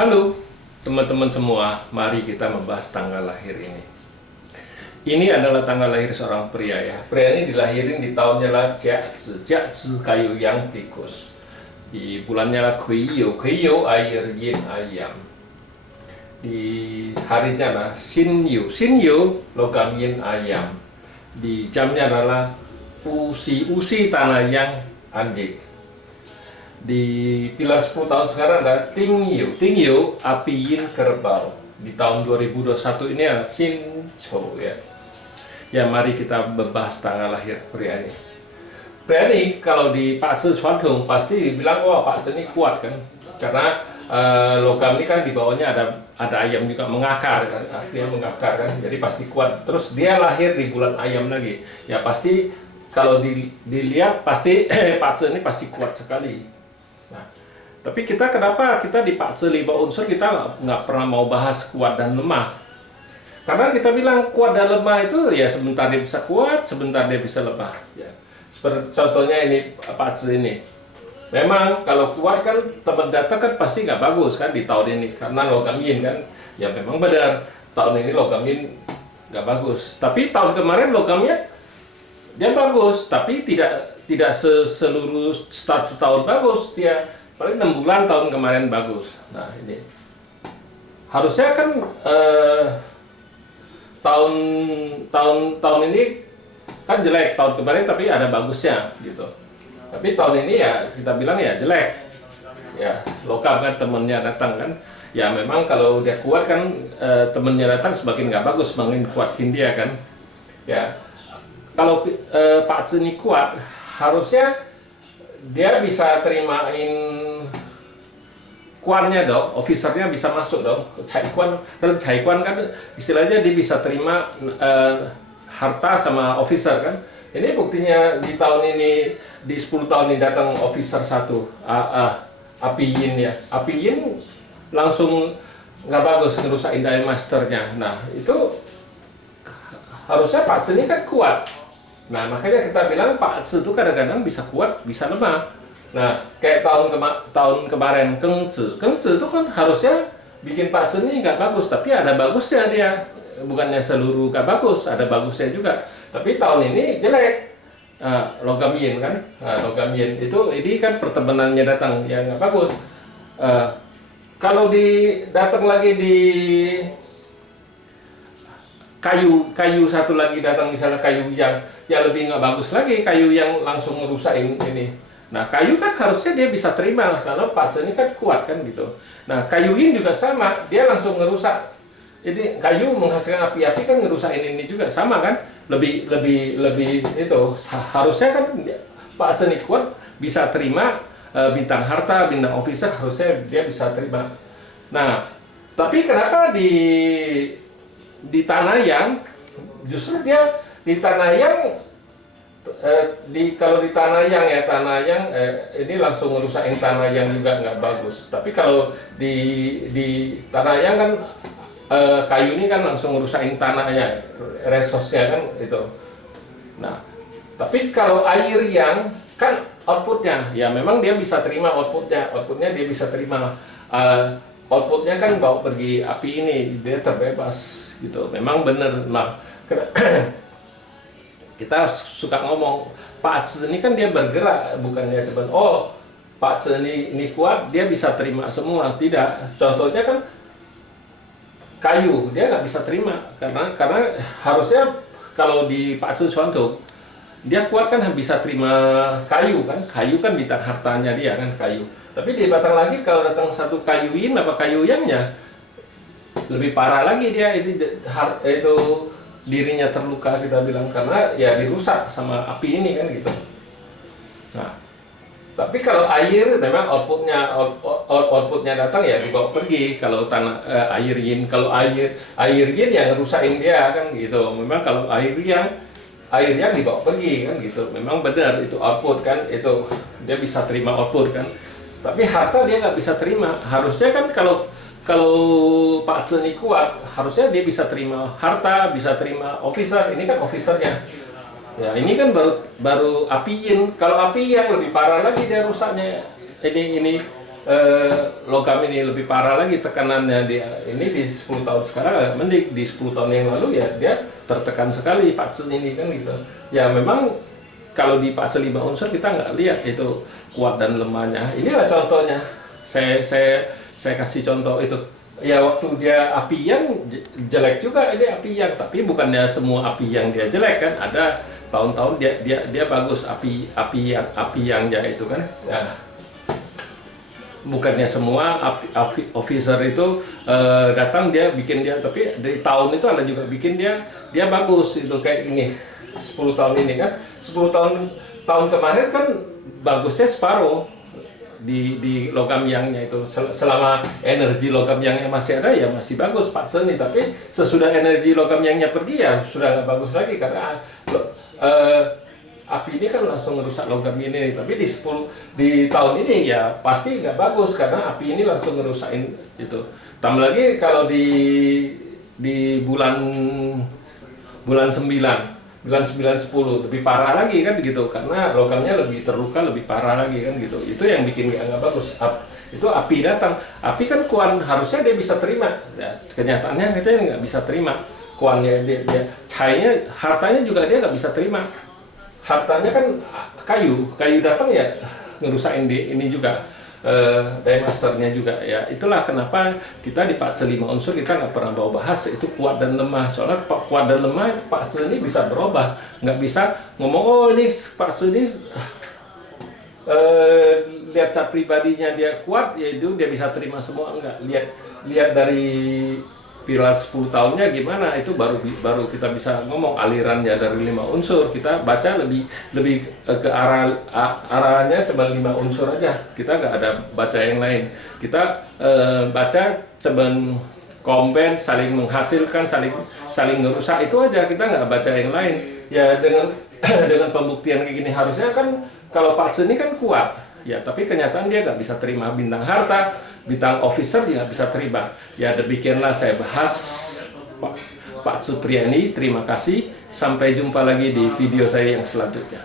Halo teman-teman semua, mari kita membahas tanggal lahir ini. Ini adalah tanggal lahir seorang pria ya. Pria ini dilahirin di tahunnya lah Jiazi kayu yang tikus. Di bulannya lah Kuiyo air yin ayam. Di harinya lah Sinyu logam yin ayam. Di jamnya adalah usi tanah yang anjing. Di pilar 10 tahun sekarang ada Tingyu api yin kerbau. Di tahun 2021 ini adalah Sincho ya. Ya, mari kita membahas tanggal lahir pria ini. Pria ini kalau di Pak Zhi Chuantung pasti bilang wah Pak Zhi ini kuat kan, karena logam ini kan di bawahnya ada ayam juga mengakar kan, artinya mengakar kan, jadi pasti kuat. Terus dia lahir di bulan ayam lagi, ya pasti kalau dilihat pasti Pak Zhi ini pasti kuat sekali. Nah, tapi kenapa kita di Pak Zhi 5 unsur kita nggak pernah mau bahas kuat dan lemah? Karena kita bilang kuat dan lemah itu ya sebentar dia bisa kuat, sebentar dia bisa lemah. Ya. Seperti contohnya ini Pak Zhi ini. Memang kalau kuat kan teman data kan pasti nggak bagus kan di tahun ini karena logam yin kan. Ya memang benar tahun ini logam yin nggak bagus. Tapi tahun kemarin logamnya dia bagus, tapi tidak seluruh start tahun bagus. Dia paling 6 bulan tahun kemarin bagus. Nah ini harusnya kan tahun ini kan jelek tahun kemarin, tapi ada bagusnya gitu. Tapi tahun ini ya kita bilang ya jelek. Ya logam kan temennya datang kan. Ya memang kalau dia kuat kan temennya datang semakin nggak bagus, semakin kuatin dia kan. Ya. Kalau Pak Zhi ini kuat, harusnya dia bisa terimain kuannya dong, officernya bisa masuk dong. Cai kuan kan istilahnya dia bisa terima harta sama officer kan. Ini buktinya di tahun ini, di 10 tahun ini datang officer satu, api yin ya. Api yin langsung nggak bagus ngerusakin Daya Masternya. Nah itu harusnya Pak Zhi ini kan kuat. Nah makanya kita bilang Pak Zhi itu kadang-kadang bisa kuat, bisa lemah. Nah kayak tahun kemarin Keng Zhi itu kan harusnya bikin Pak Zhi ini nggak bagus, tapi ada bagusnya dia. Bukannya seluruh nggak bagus, ada bagusnya juga. Tapi tahun ini jelek. Logam yin kan, logam yin itu ini kan pertemanannya datang yang nggak bagus. Kalau datang lagi di kayu satu lagi datang, misalnya kayu yang lebih nggak bagus lagi, kayu yang langsung ngerusain ini. Nah kayu kan harusnya dia bisa terima karena Pak Zhi ini kan kuat kan gitu. Nah kayu yin juga sama, dia langsung ngerusak. Jadi kayu menghasilkan api-api kan ngerusain ini juga sama kan, lebih itu harusnya kan Pak Zhi ini kuat, bisa terima bintang harta, bintang officer, harusnya dia bisa terima. Nah tapi kenapa di Tanah Yang justru dia di Tanah Yang kalau di Tanah Yang ya ini langsung ngerusakin Tanah Yang juga nggak bagus. Tapi kalau di Tanah Yang kan kayu ini kan langsung ngerusakin tanahnya, resource-nya kan itu. Nah tapi kalau air yang kan outputnya ya memang dia bisa terima outputnya dia bisa terima. Outputnya kan bawa pergi api ini, dia terbebas gitu. Memang benar. Nah, kita suka ngomong Pak Zhi ini kan dia bergerak, bukannya cuman Pak Zhi ini kuat, dia bisa terima semua. Tidak. Contohnya kan kayu, dia nggak bisa terima karena harusnya kalau di Pak Zhi Chuantung dia kuat kan bisa terima kayu kan bintang hartanya dia kan kayu. Tapi di batang lagi kalau datang satu kayu yin apa kayu yangnya lebih parah lagi, dia itu dirinya terluka kita bilang karena ya dirusak sama api ini kan gitu. Nah tapi kalau air memang outputnya datang ya dibawa pergi. Kalau air yin, kalau air yin yang ngerusain dia kan gitu. Memang kalau air yang dibawa pergi kan gitu. Memang benar itu output kan, itu dia bisa terima output kan. Tapi harta dia nggak bisa terima. Harusnya kan kalau Pak Zhi ini kuat, harusnya dia bisa terima harta, bisa terima officer. Ini kan officernya. Ya ini kan baru api yin. Kalau api yang lebih parah lagi dia rusaknya. Ini logam ini lebih parah lagi tekanannya dia ini di 10 tahun sekarang mending di 10 tahun yang lalu ya dia tertekan sekali Patsun ini kan gitu. Ya memang kalau di fase 5 unsur kita nggak lihat itu kuat dan lemahnya. Inilah contohnya. Saya kasih contoh itu. Ya waktu dia api yang jelek juga ini api yang, tapi bukannya semua api yang dia jelek kan. Ada tahun-tahun dia bagus api yang ya itu kan. Ya. Bukannya semua officer itu datang dia bikin dia, tapi dari tahun itu ada juga bikin dia bagus itu kayak gini 10 tahun ini kan 10 tahun kemarin kan bagusnya separuh di logam yangnya itu selama energi logam yangnya masih ada ya masih bagus Patsun ini, tapi sesudah energi logam yangnya pergi ya sudah nggak bagus lagi karena api ini kan langsung merusak logam ini, tapi di tahun ini ya pasti nggak bagus karena api ini langsung ngerusakin itu. Tambah lagi kalau di bulan 9, bulan 9, 10 lebih parah lagi kan gitu karena logamnya lebih terluka, lebih parah lagi kan gitu. Itu yang bikin nggak bagus. Itu api datang, api kan kuan harusnya dia bisa terima, ya, kenyataannya kita nggak bisa terima kuannya dia cahayanya, hartanya juga dia nggak bisa terima. Hartanya kan kayu datang ya ngerusain ini juga diemasternya juga ya. Itulah kenapa kita di fase 5 unsur kita nggak pernah bawa bahas itu kuat dan lemah, soalnya kuat dan lemah fase ini bisa berubah, nggak bisa ngomong oh ini fase ini lihat cat pribadinya dia kuat ya itu dia bisa terima semua, enggak. Lihat dari pilar 10 tahunnya gimana, itu baru kita bisa ngomong alirannya dari 5 unsur. Kita baca lebih ke arahnya cuma 5 unsur aja, kita nggak ada baca yang lain. Kita baca cuma komben, saling menghasilkan, saling ngerusak, itu aja, kita nggak baca yang lain. Ya dengan pembuktian kayak gini harusnya kan kalau Patsun ini kan kuat ya, tapi kenyataan dia nggak bisa terima bintang harta, bintang officer dia nggak bisa terima. Ya demikianlah saya bahas Pak Supriyani. Terima kasih, sampai jumpa lagi di video saya yang selanjutnya.